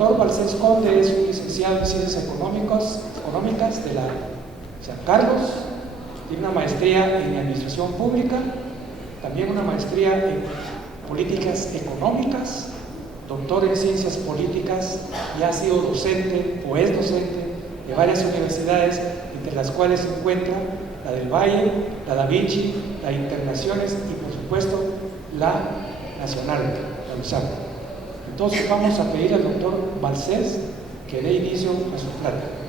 doctor Marcés Conde es un licenciado en Ciencias Económicas de la San Carlos, y una maestría en Administración Pública, también una maestría en Políticas Económicas, doctor en Ciencias Políticas, y ha sido docente o es docente de varias universidades, entre las cuales se encuentra la del Valle, la Da Vinci, la Internaciones y, por supuesto, la Nacional de Rosario. Entonces vamos a pedir al doctor Marcés que dé inicio a su plática.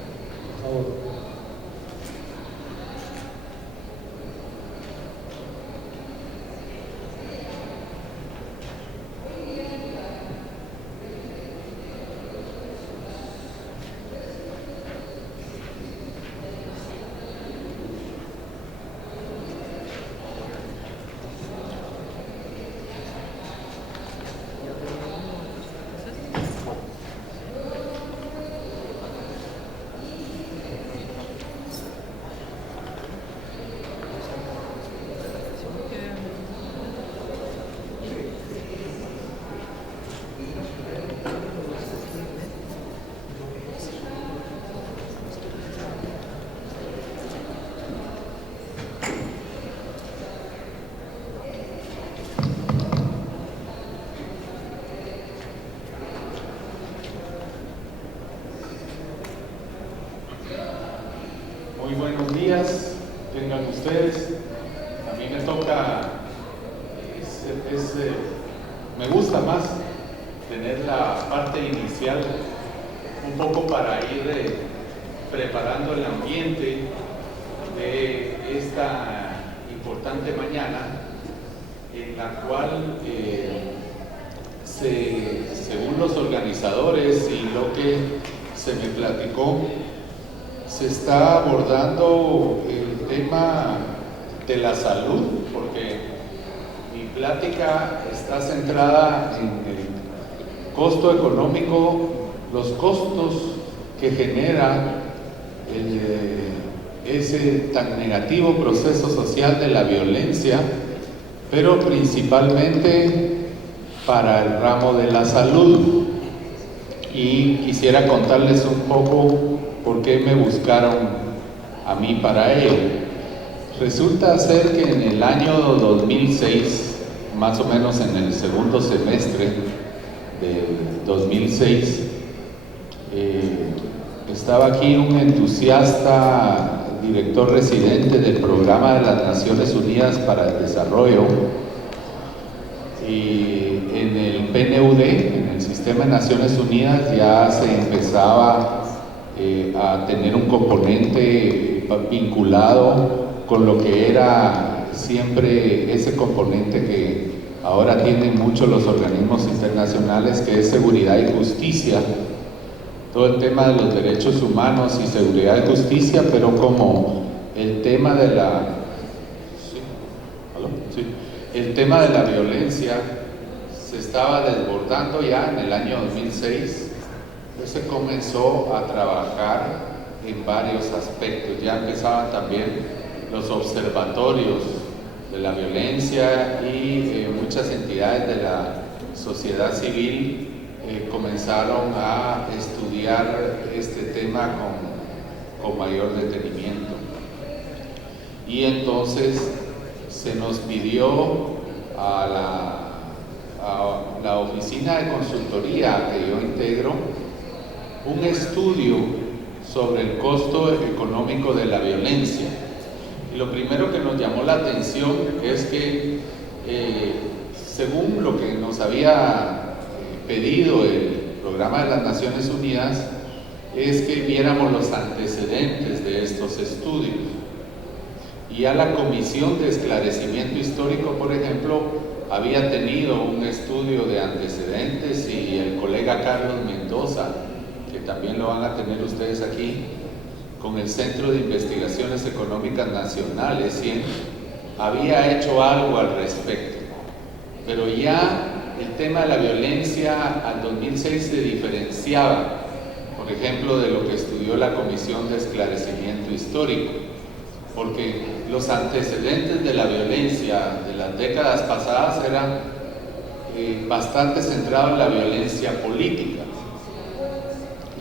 Bastante centrado en la violencia política,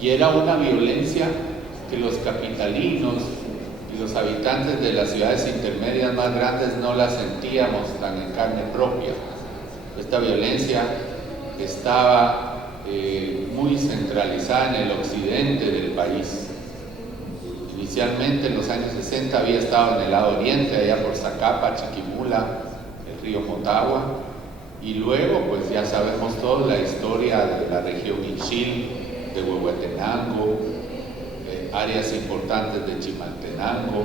y era una violencia que los capitalinos y los habitantes de las ciudades intermedias más grandes no la sentíamos tan en carne propia. Esta violencia estaba muy centralizada en el occidente del país. Inicialmente en los años 60 había estado en el lado oriente, allá por Zacapa, Chiquimula, el río Motagua, y luego pues ya sabemos toda la historia de la región Ixil, de Huehuetenango, áreas importantes de Chimaltenango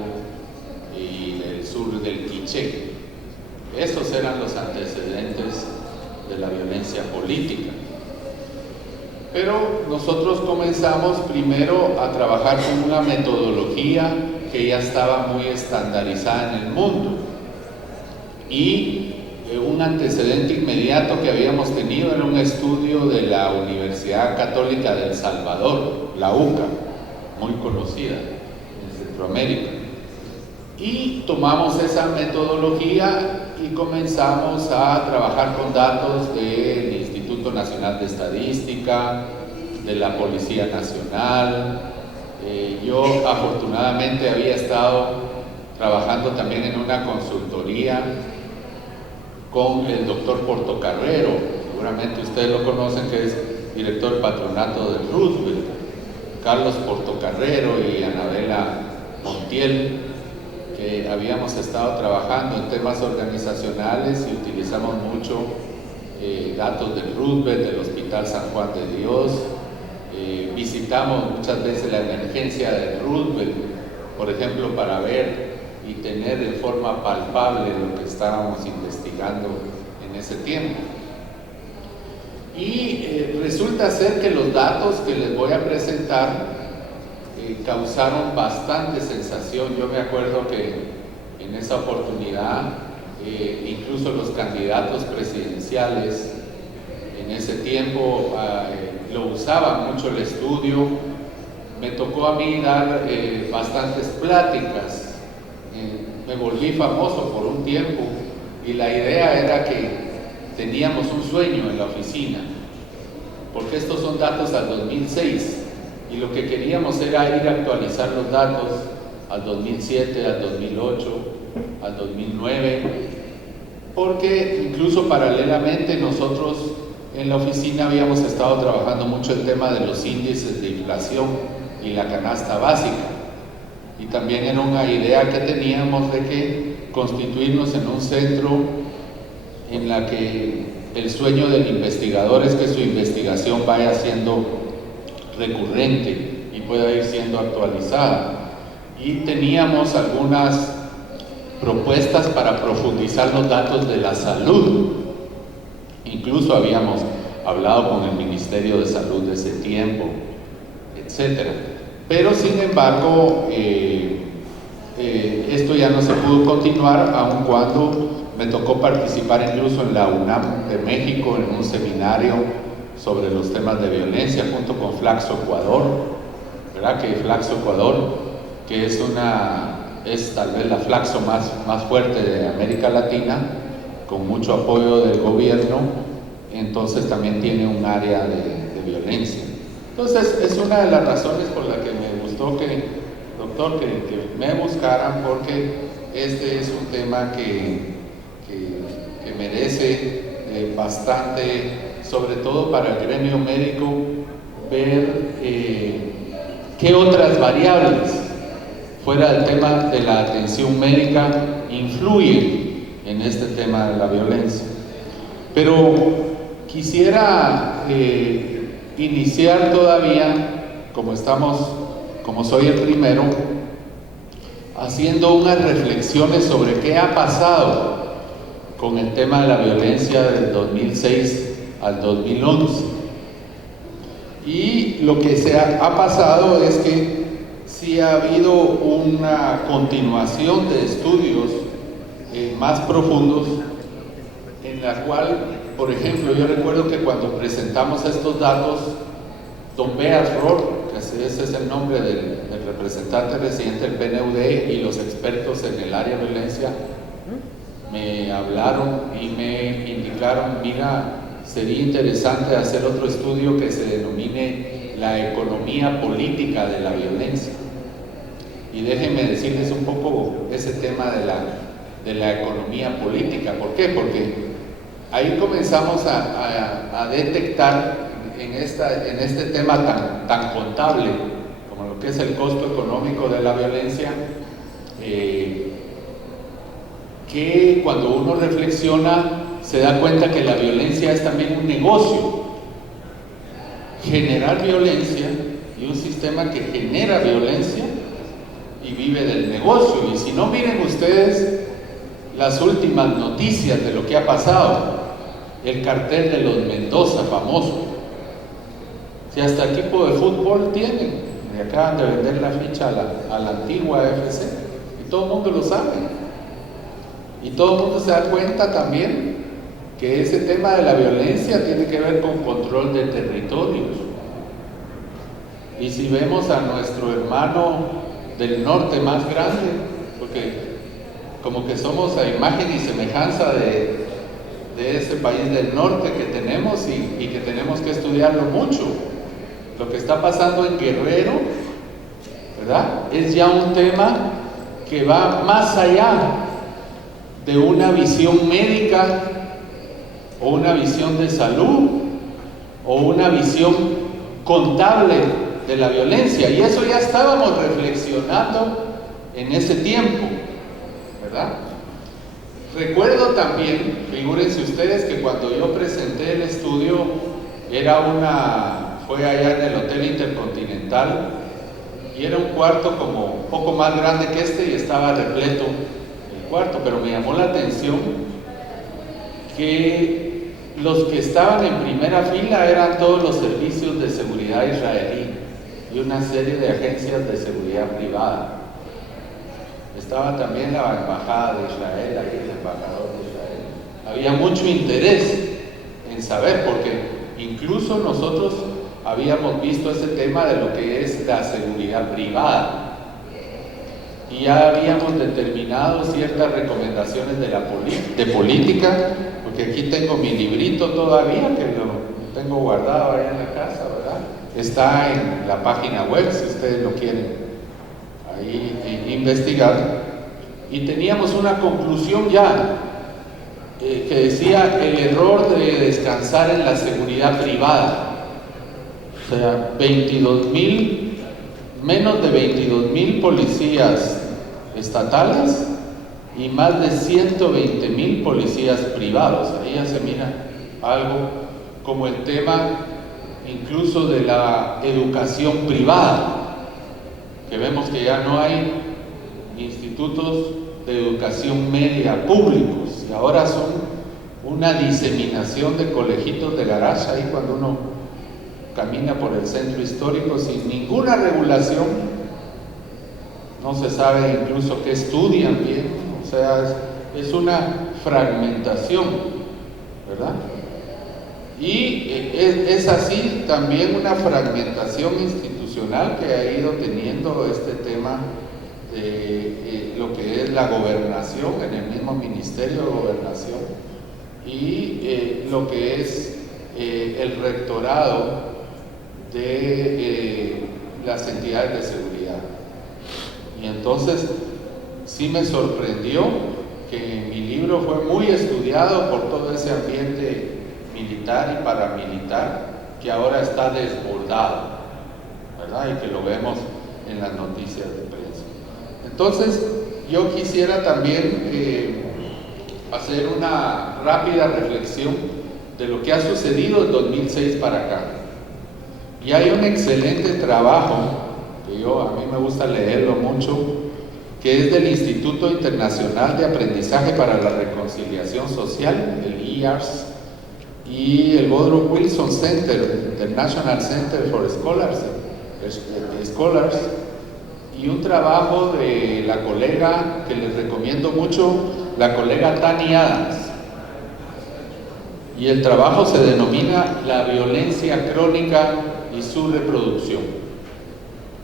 y el sur del Quiché. Estos eran los antecedentes de la violencia política. Pero nosotros comenzamos primero a trabajar con una metodología que ya estaba muy estandarizada en el mundo, y un antecedente inmediato que habíamos tenido era un estudio de la Universidad Católica de El Salvador, la UCA, muy conocida en Centroamérica, y tomamos esa metodología y comenzamos a trabajar con datos del Instituto Nacional de Estadística, de la Policía Nacional. Yo afortunadamente había estado trabajando también en una consultoría con el doctor Portocarrero, seguramente ustedes lo conocen, que es director del patronato de Roosevelt, Carlos Portocarrero y Anabela Montiel, que habíamos estado trabajando en temas organizacionales y utilizamos mucho datos de Roosevelt, del Hospital San Juan de Dios. Visitamos muchas veces la emergencia de Roosevelt, por ejemplo, para ver y tener de forma palpable lo que estábamos investigando en ese tiempo. Y resulta ser que los datos que les voy a presentar causaron bastante sensación. Yo me acuerdo que en esa oportunidad incluso los candidatos presidenciales en ese tiempo lo usaban mucho el estudio. Me tocó a mí dar bastantes pláticas, me volví famoso por un tiempo, y la idea era que teníamos un sueño en la oficina, porque estos son datos al 2006, y lo que queríamos era ir a actualizar los datos al 2007, al 2008, al 2009, porque incluso paralelamente nosotros en la oficina habíamos estado trabajando mucho el tema de los índices de inflación y la canasta básica, y también era una idea que teníamos de que constituirnos en un centro en la que el sueño del investigador es que su investigación vaya siendo recurrente y pueda ir siendo actualizada, y teníamos algunas propuestas para profundizar los datos de la salud. Incluso habíamos hablado con el Ministerio de Salud de ese tiempo, etc. Pero sin embargo, esto ya no se pudo continuar, aun cuando me tocó participar incluso en la UNAM de México en un seminario sobre los temas de violencia junto con Flaxo Ecuador, ¿verdad? Que Flaxo Ecuador, que es tal vez la Flaxo más fuerte de América Latina, con mucho apoyo del gobierno, entonces también tiene un área de violencia. Entonces es una de las razones por las que me gustó doctor, que me buscaran, porque este es un tema que merece bastante, sobre todo para el gremio médico, ver qué otras variables fuera del tema de la atención médica influyen en este tema de la violencia. Pero quisiera iniciar todavía, como soy el primero, haciendo unas reflexiones sobre qué ha pasado con el tema de la violencia del 2006 al 2011. Y lo que se ha pasado es que sí ha habido una continuación de estudios más profundos, en la cual, por ejemplo, yo recuerdo que cuando presentamos estos datos, don Bea Flor, ese es el nombre del representante residente del PNUD, y los expertos en el área de violencia me hablaron y me indicaron: mira, sería interesante hacer otro estudio que se denomine la economía política de la violencia. Y déjenme decirles un poco ese tema de la economía política. ¿Por qué? Porque ahí comenzamos a detectar en este tema tan contable como lo que es el costo económico de la violencia, que cuando uno reflexiona se da cuenta que la violencia es también un negocio. Generar violencia y un sistema que genera violencia y vive del negocio. Y si no, miren ustedes las últimas noticias de lo que ha pasado, el cartel de los Mendoza famoso, si hasta equipo de fútbol tienen, y acaban de vender la ficha a la antigua FC, y todo el mundo lo sabe, y todo el mundo se da cuenta también que ese tema de la violencia tiene que ver con control de territorios. Y si vemos a nuestro hermano del norte más grande, porque como que somos a imagen y semejanza de este país del norte que tenemos y que tenemos que estudiarlo mucho, lo que está pasando en Guerrero, ¿verdad? Es ya un tema que va más allá de una visión médica o una visión de salud o una visión contable de la violencia, y eso ya estábamos reflexionando en ese tiempo, ¿verdad? Recuerdo también, figúrense ustedes, que cuando yo presenté el estudio fue allá en el Hotel Intercontinental, y era un cuarto como un poco más grande que este y estaba repleto el cuarto, pero me llamó la atención que los que estaban en primera fila eran todos los servicios de seguridad israelí y una serie de agencias de seguridad privada. Estaba también la embajada de Israel, ahí el embajador de Israel. Había mucho interés en saber, porque incluso nosotros habíamos visto ese tema de lo que es la seguridad privada, y ya habíamos determinado ciertas recomendaciones de política, porque aquí tengo mi librito todavía, que lo tengo guardado ahí en la casa, ¿verdad? Está en la página web, si ustedes lo quieren ahí investigar. Y teníamos una conclusión ya, que decía el error de descansar en la seguridad privada. O sea, menos de 22,000 policías estatales y más de 120,000 policías privados. Ahí ya se mira algo como el tema incluso de la educación privada, que vemos que ya no hay institutos de educación media públicos, y ahora son una diseminación de colegitos de garage ahí cuando uno camina por el centro histórico sin ninguna regulación. No se sabe incluso qué estudian bien, o sea, es una fragmentación, ¿verdad? Y es así también una fragmentación institucional que ha ido teniendo este tema de lo que es la gobernación en el mismo Ministerio de Gobernación y lo que es el rectorado de las entidades de seguridad. Y entonces sí me sorprendió que mi libro fue muy estudiado por todo ese ambiente militar y paramilitar que ahora está desbordado, ¿verdad? Y que lo vemos en las noticias de prensa. Entonces yo quisiera también hacer una rápida reflexión de lo que ha sucedido en 2006 para acá. Y hay un excelente trabajo, que a mí me gusta leerlo mucho, que es del Instituto Internacional de Aprendizaje para la Reconciliación Social, el IARS, y el Woodrow Wilson Center, International Center for Scholars, y un trabajo de la colega que les recomiendo mucho, la colega Tani Adams. Y el trabajo se denomina La violencia crónica y su reproducción.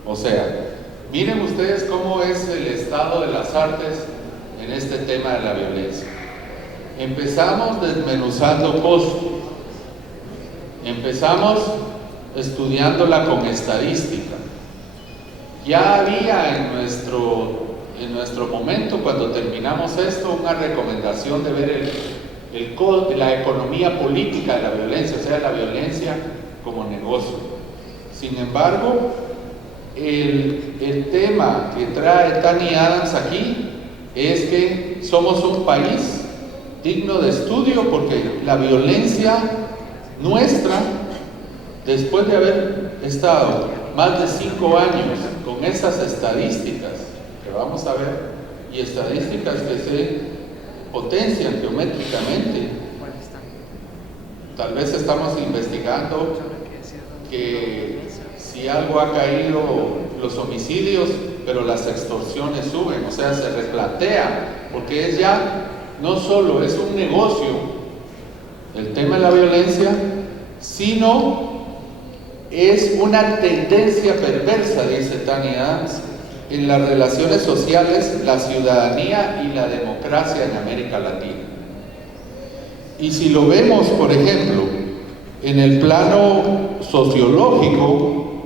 O sea, miren ustedes cómo es el estado de las artes en este tema de la violencia. Empezamos desmenuzando Oslo. Empezamos estudiándola con estadística. Ya había en nuestro momento, cuando terminamos esto, una recomendación de ver la economía política de la violencia, o sea, la violencia como negocio. Sin embargo, el tema que trae Tani Adams aquí es que somos un país digno de estudio, porque la violencia nuestra, después de haber estado más de 5 años con esas estadísticas que vamos a ver, y estadísticas que se potencian geométricamente, tal vez estamos investigando que si algo ha caído los homicidios, pero las extorsiones suben, o sea, se replantea, porque es ya no solo es un negocio el tema de la violencia, sino es una tendencia perversa, dice Tani Adams, en las relaciones sociales, la ciudadanía y la democracia en América Latina. Y si lo vemos, por ejemplo, en el plano sociológico,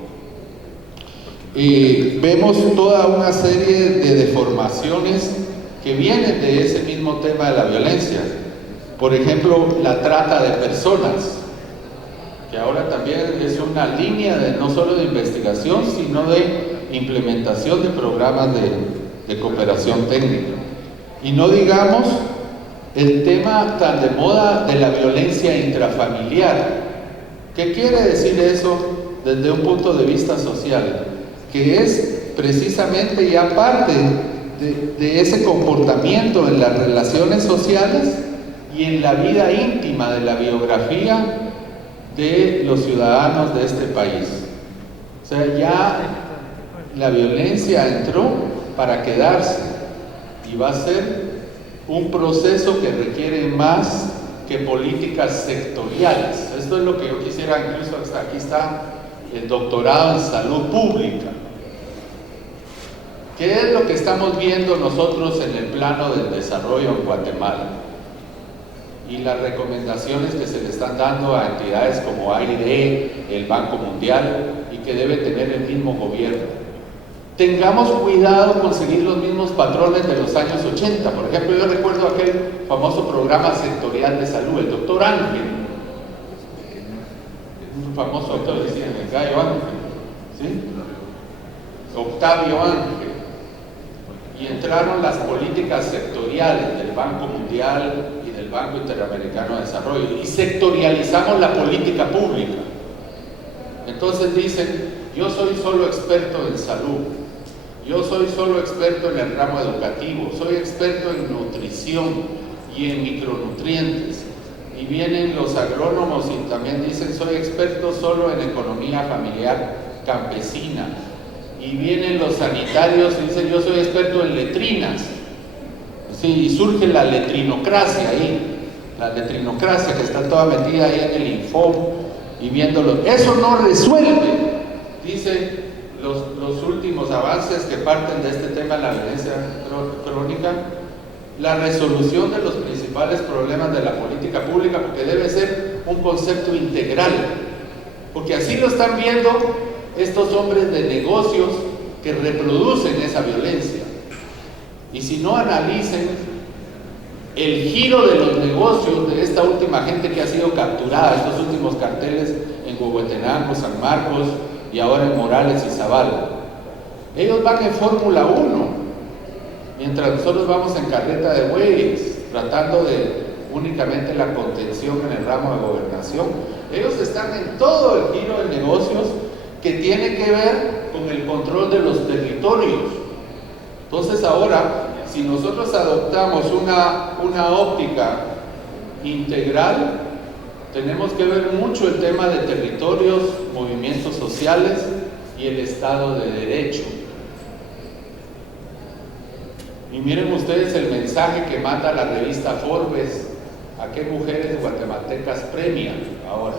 vemos toda una serie de deformaciones que vienen de ese mismo tema de la violencia. Por ejemplo, la trata de personas, que ahora también es una línea no solo de investigación, sino de implementación de programas de cooperación técnica. Y no digamos el tema tan de moda de la violencia intrafamiliar. ¿Qué quiere decir eso desde un punto de vista social? Que es precisamente ya parte de ese comportamiento en las relaciones sociales y en la vida íntima de la biografía de los ciudadanos de este país. O sea, ya la violencia entró para quedarse y va a ser un proceso que requiere más que políticas sectoriales. Esto es lo que yo quisiera, incluso hasta aquí está el doctorado en salud pública. ¿Qué es lo que estamos viendo nosotros en el plano del desarrollo en Guatemala? Y las recomendaciones que se le están dando a entidades como AID, el Banco Mundial, y que debe tener el mismo gobierno. Tengamos cuidado con seguir los mismos patrones de los años 80. Por ejemplo, yo recuerdo aquel famoso programa sectorial de salud, el doctor Ángel, un famoso doctor que se llama Ángel, ¿sí? Octavio Ángel. Y entraron las políticas sectoriales del Banco Mundial y del Banco Interamericano de Desarrollo, y sectorializamos la política pública. Entonces dicen, yo soy solo experto en salud, yo soy solo experto en el ramo educativo, soy experto en nutrición y en micronutrientes. Y vienen los agrónomos y también dicen, soy experto solo en economía familiar campesina. Y vienen los sanitarios y dicen, yo soy experto en letrinas. Sí, y surge la letrinocracia ahí, la letrinocracia que está toda metida ahí en el Info y viéndolo. Eso no resuelve, dice los últimos avances que parten de este tema de la violencia crónica, la resolución de los principales problemas de la política pública, porque debe ser un concepto integral, porque así lo están viendo estos hombres de negocios que reproducen esa violencia. Y si no analicen el giro de los negocios de esta última gente que ha sido capturada, estos últimos carteles en Huehuetenango, San Marcos y ahora en Morales y Zavala, ellos van de Fórmula 1, mientras nosotros vamos en carrera de bueyes, tratando de únicamente la contención en el ramo de gobernación. Ellos están en todo el giro de negocios que tiene que ver con el control de los territorios. Entonces ahora, si nosotros adoptamos una óptica integral, tenemos que ver mucho el tema de territorios, movimientos sociales y el Estado de Derecho. Y miren ustedes el mensaje que manda la revista Forbes, a qué mujeres guatemaltecas premian ahora.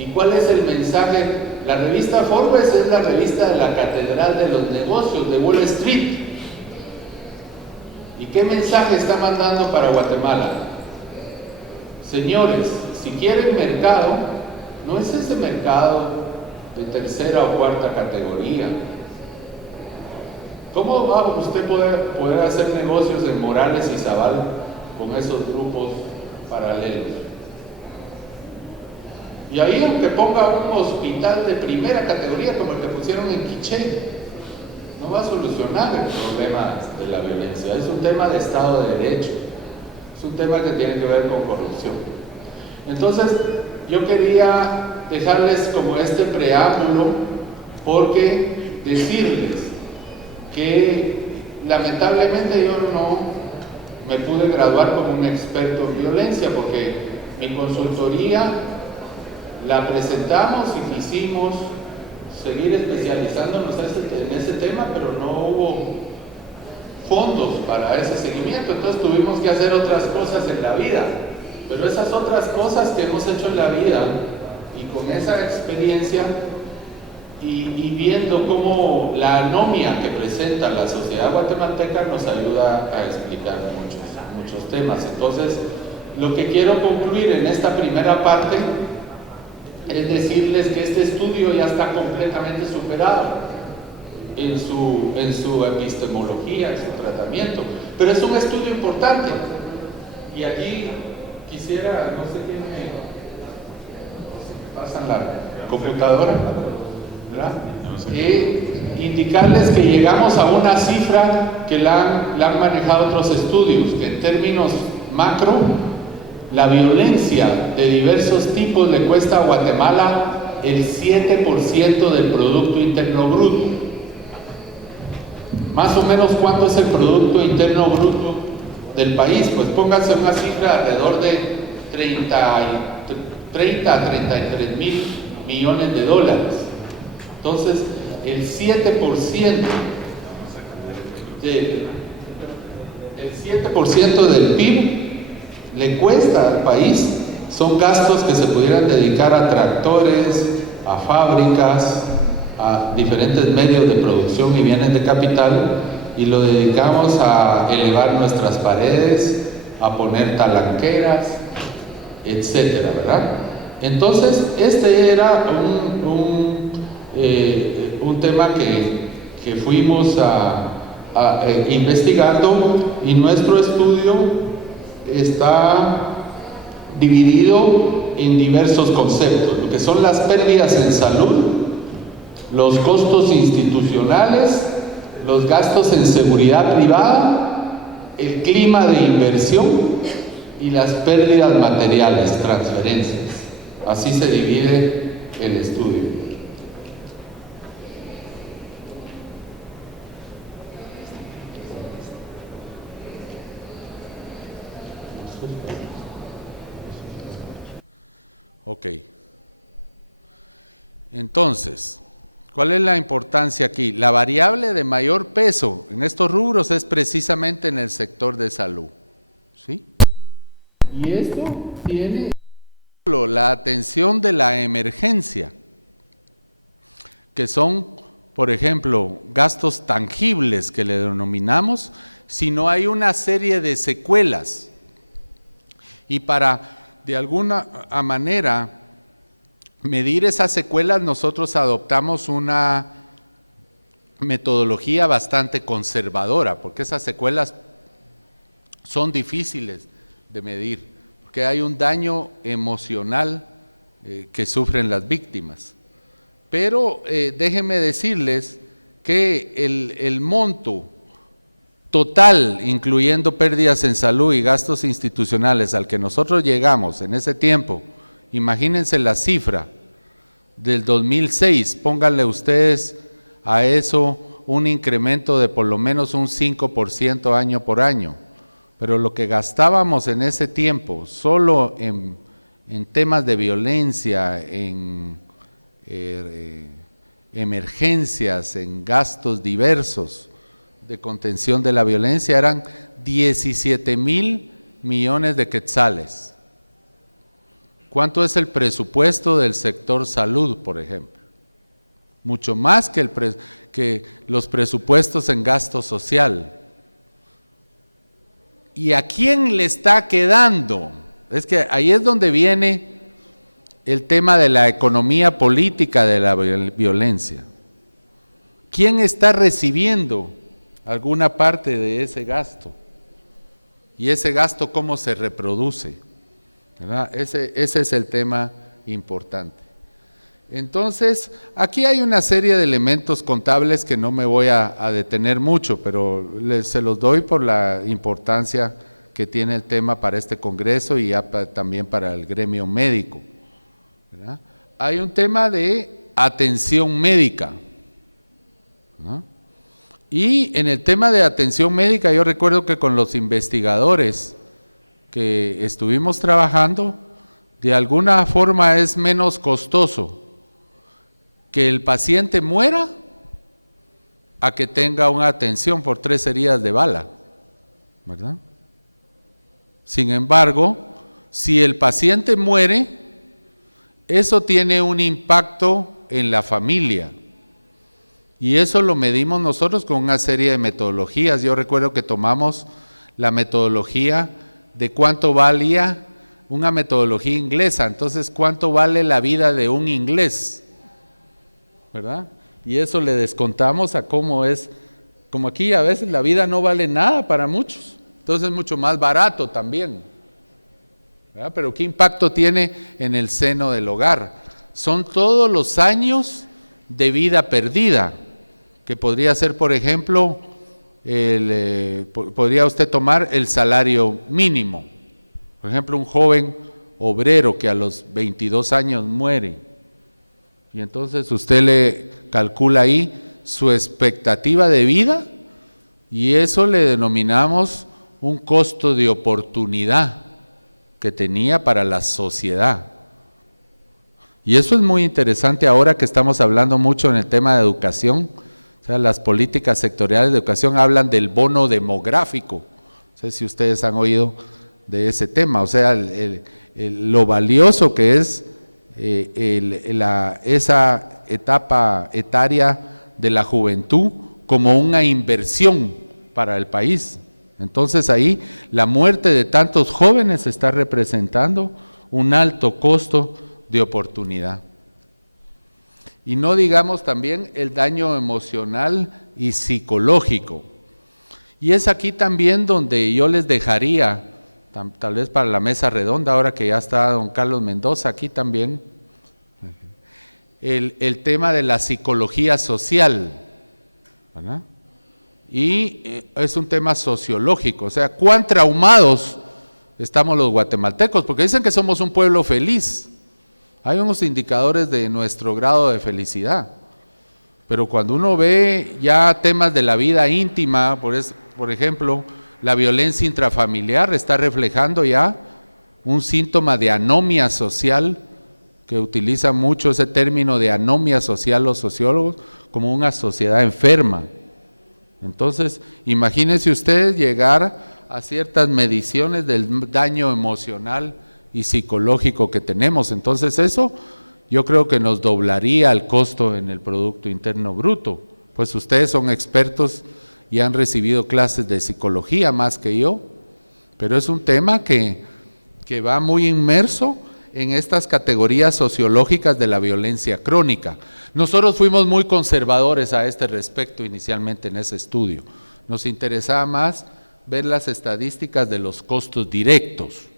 ¿Y cuál es el mensaje? La revista Forbes es la revista de la Catedral de los Negocios de Wall Street. ¿Y qué mensaje está mandando para Guatemala? Señores, si quieren mercado, no es ese mercado de tercera o cuarta categoría. ¿Cómo va usted poder hacer negocios en Morales y Zabal con esos grupos paralelos? Y había que ponga un hospital de primera categoría como el que pusieron en Quiché. No va a solucionar el problema de la violencia. Es un tema de Estado de Derecho. Es un tema que tiene que ver con corrupción. Entonces, yo quería dejarles como este preámbulo, porque decirles que lamentablemente yo no me pude graduar como un experto en violencia, porque en consultoría la presentamos y quisimos seguir especializándonos en ese tema, pero no hubo fondos para ese seguimiento, entonces tuvimos que hacer otras cosas en la vida. Pero esas otras cosas que hemos hecho en la vida, y con esa experiencia y viendo cómo la anomia que presenta la sociedad guatemalteca nos ayuda a explicar muchos temas. Entonces, lo que quiero concluir en esta primera parte es decirles que este estudio ya está completamente superado en su epistemología, en su tratamiento, pero es un estudio importante. Y aquí quisiera, no sé quién me pasa la computadora, ¿verdad? Indicarles que llegamos a una cifra que la han manejado los estudios, que en términos macro, la violencia de diversos tipos le cuesta a Guatemala el 7% del Producto Interno Bruto. Más o menos, ¿cuánto es el Producto Interno Bruto del país? Pues pónganse una cifra alrededor de 30 a 33 mil millones de dólares. Entonces, el 7% del PIB le cuesta al país. Son gastos que se pudieran dedicar a tractores, a fábricas, a diferentes medios de producción y bienes de capital, y lo dedicamos a elevar nuestras paredes, a poner talanqueras, etcétera, ¿verdad? Entonces, este era un tema que fuimos investigando, y nuestro estudio está dividido en diversos conceptos, que son las pérdidas en salud, los costos institucionales, los gastos en seguridad privada, el clima de inversión y las pérdidas materiales, transferencias. Así se divide el estudio. Ok. Entonces, ¿cuál es la importancia aquí? La variable de mayor peso en estos rubros es precisamente en el sector de salud. ¿Sí? Y esto tiene la atención de la emergencia, que son, por ejemplo, gastos tangibles que le denominamos, sino hay una serie de secuelas. Y para de alguna manera medir esas secuelas, nosotros adoptamos una metodología bastante conservadora, porque esas secuelas son difíciles de medir, porque hay un daño emocional que sufren las víctimas. Pero déjenme decirles que el monto total, incluyendo pérdidas en salud y gastos institucionales, al que nosotros llegamos en ese tiempo, imagínense la cifra del 2006, pónganle ustedes a eso un incremento de por lo menos un 5% año por año, pero lo que gastábamos en ese tiempo, solo en temas de violencia, en emergencias, en gastos diversos de contención de la violencia, eran 17,000 millones de quetzales. ¿Cuánto es el presupuesto del sector salud, por ejemplo? Mucho más que los presupuestos en gasto social. ¿Y a quién le está quedando? Es que ahí es donde viene el tema de la economía política de la violencia. ¿Quién está recibiendo alguna parte de ese gasto? Y ese gasto, ¿cómo se reproduce? ¿Verdad? Ese es el tema importante. Entonces, aquí hay una serie de elementos contables que no me voy a detener mucho, pero se los doy por la importancia que tiene el tema para este congreso y ya también para el gremio médico, ¿verdad? Hay un tema de atención médica, ¿no? Y en el tema de atención médica, yo recuerdo que con los investigadores que estuvimos trabajando, de alguna forma es menos costoso que el paciente muera a que tenga una atención por 3 heridas de bala, ¿verdad? Sin embargo, si el paciente muere, eso tiene un impacto en la familia. Y eso lo medimos nosotros con una serie de metodologías. Yo recuerdo que tomamos la metodología de cuánto valía, una metodología inglesa, entonces cuánto vale la vida de un inglés, ¿verdad? Y eso le descontamos a cómo es, como aquí a veces la vida no vale nada para muchos, entonces es mucho más barato también, ¿verdad? Pero ¿qué impacto tiene en el seno del hogar? Son todos los años de vida perdida, que podría ser, por ejemplo, podría usted tomar el salario mínimo. Por ejemplo, un joven obrero que a los 22 años muere, y entonces usted le calcula ahí su expectativa de vida, y eso le denominamos un costo de oportunidad que tenía para la sociedad. Y eso es muy interesante ahora que estamos hablando mucho en el tema de educación. O sea, las políticas sectoriales de educación hablan del bono demográfico. No sé si ustedes han oído de ese tema, o sea, lo valioso que es esa etapa etaria de la juventud como una inversión para el país. Entonces ahí la muerte de tantos jóvenes está representando un alto costo de oportunidad. Y no digamos también el daño emocional y psicológico. Y es aquí también donde yo les dejaría, tal vez para la mesa redonda, ahora que ya está don Carlos Mendoza aquí también, el tema de la psicología social, ¿verdad? Y es un tema sociológico, o sea, cuán traumados estamos los guatemaltecos, porque dicen que somos un pueblo feliz. Hay unos indicadores de nuestro grado de felicidad, pero cuando uno ve ya temas de la vida íntima, por ejemplo, la violencia intrafamiliar está reflejando ya un síntoma de anomia social, que utilizan mucho ese término de anomia social los sociólogos, como una sociedad enferma. Entonces, imagínense ustedes llegar a ciertas mediciones del daño emocional y psicológico que tenemos. Entonces eso yo creo que nos doblaría el costo en el Producto Interno Bruto. Pues ustedes son expertos y han recibido clases de psicología más que yo, pero es un tema que va muy inmerso en estas categorías sociológicas de la violencia crónica. Nosotros fuimos muy conservadores a este respecto inicialmente en ese estudio. Nos interesaba más ver las estadísticas de los costos directos,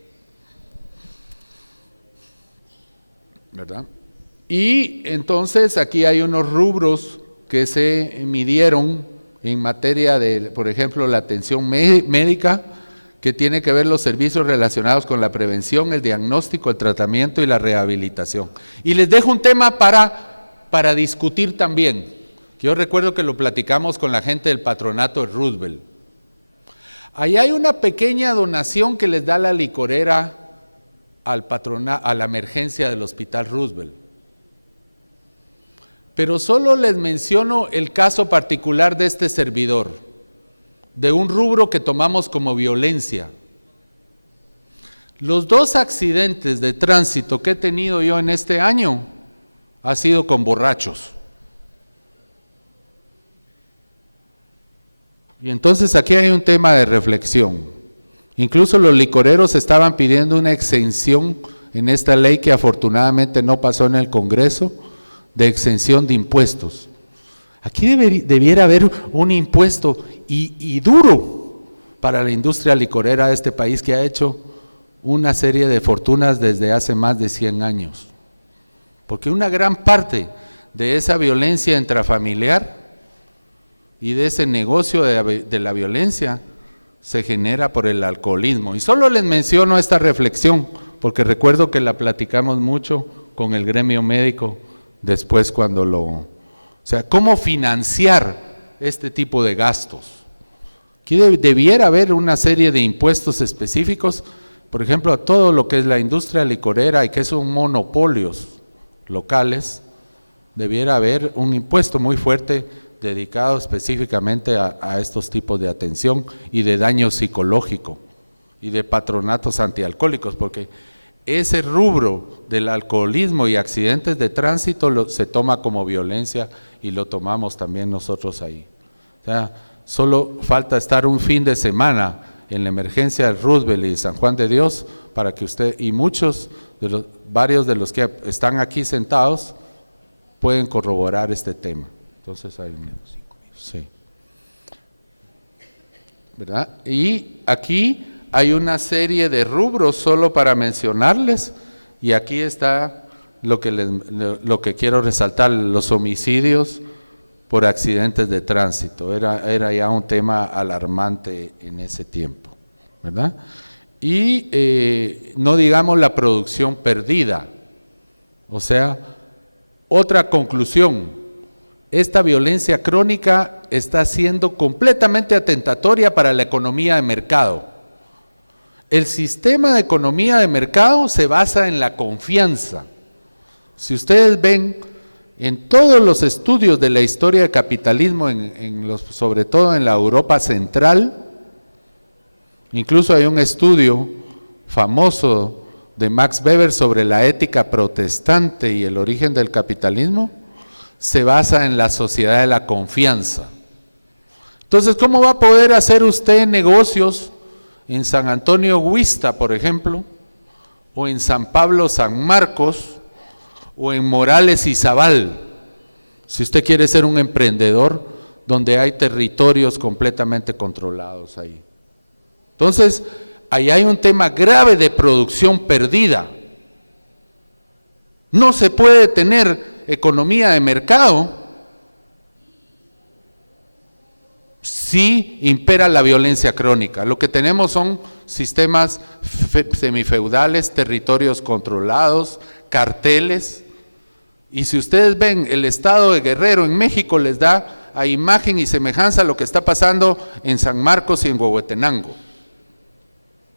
¿verdad? Y entonces aquí hay unos rubros que se midieron en materia de, por ejemplo, la atención médica, que tiene que ver los servicios relacionados con la prevención, el diagnóstico, el tratamiento y la rehabilitación. Y les dejo un tema para discutir también, que yo recuerdo que lo platicamos con la gente del patronato de Roosevelt. Ahí hay una pequeña donación que les da la licorera a la emergencia del Hospital Roosevelt. Pero solo les menciono el caso particular de este servidor, de un rubro que tomamos como violencia. Los 2 accidentes de tránsito que he tenido yo en este año ha sido con borrachos. Y entonces aquí hay un tema de reflexión. Incluso los licoreros estaban pidiendo una exención en esta ley que afortunadamente no pasó en el Congreso, de exención de impuestos. Aquí debiera haber un impuesto y duro para la industria licorera de este país, que ha hecho una serie de fortunas desde hace más de 100 años. Porque una gran parte de esa violencia intrafamiliar y de ese negocio de la violencia se genera por el alcoholismo. Y solo les menciono esta reflexión, porque recuerdo que la platicamos mucho con el gremio médico después cuando o sea, ¿cómo financiar este tipo de gastos? Aquí debiera haber una serie de impuestos específicos, por ejemplo, a todo lo que es la industria licorera y que son monopolios locales, debiera haber un impuesto muy fuerte dedicado específicamente a estos tipos de atención y de daño psicológico y de patronatos antialcohólicos, porque ese rubro del alcoholismo y accidentes de tránsito se toma como violencia y lo tomamos también nosotros ahí. O sea, solo falta estar un fin de semana en la emergencia del Roosevelt y San Juan de Dios para que usted y varios de los que están aquí sentados pueden corroborar este tema. Entonces hay sí, ¿verdad? Y aquí hay una serie de rubros solo para mencionarles, y aquí está lo que quiero resaltar: los homicidios por accidentes de tránsito. Era ya un tema alarmante en ese tiempo, ¿verdad? Y no digamos la producción perdida. O sea, otra conclusión: esta violencia crónica está siendo completamente atentatoria para la economía de mercado. El sistema de economía de mercado se basa en la confianza. Si ustedes ven en todos los estudios de la historia del capitalismo, sobre todo en la Europa central, incluso hay un estudio famoso de Max Weber sobre la ética protestante y el origen del capitalismo, se basa en la sociedad de la confianza. Entonces, ¿cómo va a poder hacer usted negocios en San Antonio Huista, por ejemplo, o en San Pablo San Marcos, o en Morales Izabal, si usted quiere ser un emprendedor donde hay territorios completamente controlados ahí? Entonces, ahí hay un tema grave de producción perdida. No se puede tener economía de mercado si impera la violencia crónica. Lo que tenemos son sistemas semifeudales, territorios controlados, carteles. Y si ustedes ven el estado de Guerrero en México, les da a imagen y semejanza lo que está pasando en San Marcos y en Huehuetenango.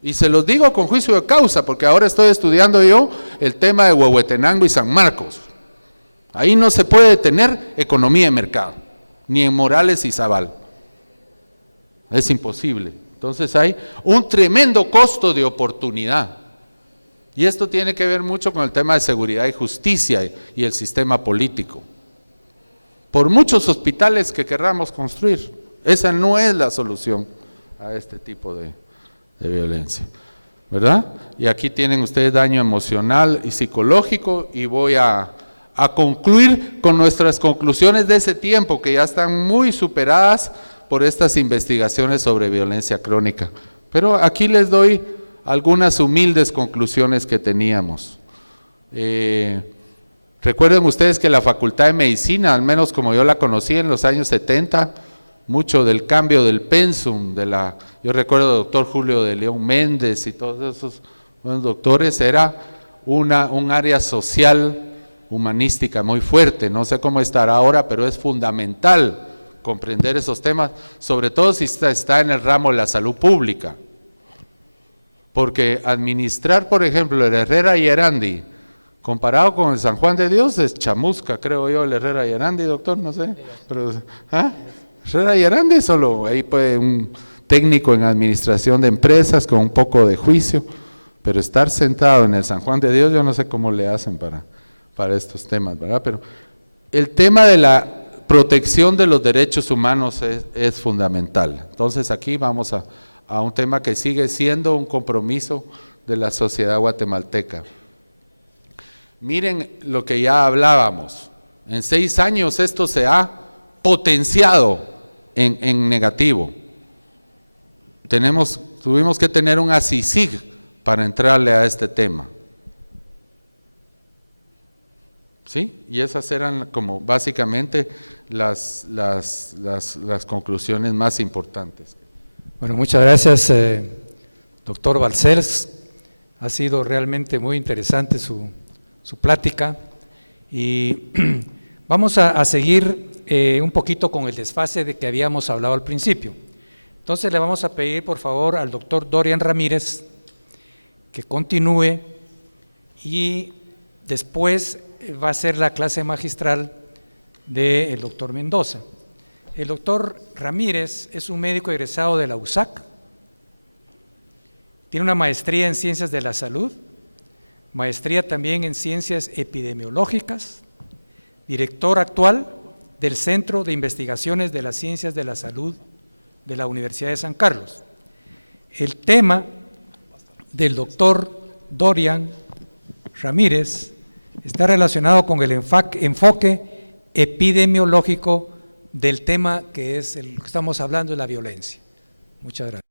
Y se los digo con juicio de causa, porque ahora estoy estudiando yo el tema de Huehuetenango y San Marcos. Ahí no se puede tener economía de mercado, ni en Morales y Izabal. Es imposible. Entonces hay un tremendo costo de oportunidad. Y esto tiene que ver mucho con el tema de seguridad y justicia y el sistema político. Por muchos hospitales que querramos construir, esa no es la solución a este tipo de violencia, ¿verdad? Y aquí tienen ustedes daño emocional y psicológico, y voy a concluir con nuestras conclusiones de ese tiempo, que ya están muy superadas por estas investigaciones sobre violencia crónica. Pero aquí les doy algunas humildes conclusiones que teníamos. Recuerden ustedes que la Facultad de Medicina, al menos como yo la conocí en los años 70, mucho del cambio del pensum, yo recuerdo al doctor Julio de León Méndez y todos esos buenos doctores, era un área social, humanística muy fuerte. No sé cómo estará ahora, pero es fundamental comprender esos temas, sobre todo si está en el ramo de la salud pública. Porque administrar, por ejemplo, el Herrera y Arandi, comparado con el San Juan de Dios, es chamusca, creo yo, el Herrera y Arandi, doctor, no sé. Pero, Herrera y Arandi solo, ahí puede un técnico en administración de empresas con un poco de juicio, pero estar sentado en el San Juan de Dios, yo no sé cómo le hacen para estos temas, ¿verdad? Pero el tema de la protección de los derechos humanos es fundamental. Entonces aquí vamos a un tema que sigue siendo un compromiso de la sociedad guatemalteca. Miren lo que ya hablábamos. En 6 años esto se ha potenciado en negativo. Tuvimos que tener un ACICIG para entrarle a este tema. ¿Sí? Y esas eran como básicamente las conclusiones más importantes. Bueno, muchas gracias, doctor Balcells. Ha sido realmente muy interesante su plática y vamos a seguir un poquito con el desfase de que habíamos hablado al principio. Entonces le vamos a pedir por favor al doctor Dorian Ramírez que continúe y después va a ser la clase magistral del doctor Mendoza. El doctor Ramírez es un médico egresado de la USAC, tiene una maestría en Ciencias de la Salud, maestría también en Ciencias Epidemiológicas, director actual del Centro de Investigaciones de las Ciencias de la Salud de la Universidad de San Carlos. El tema del doctor Dorian Ramírez está relacionado con el enfoque epidemiológico del tema que es el que estamos hablando de la violencia. Muchas gracias.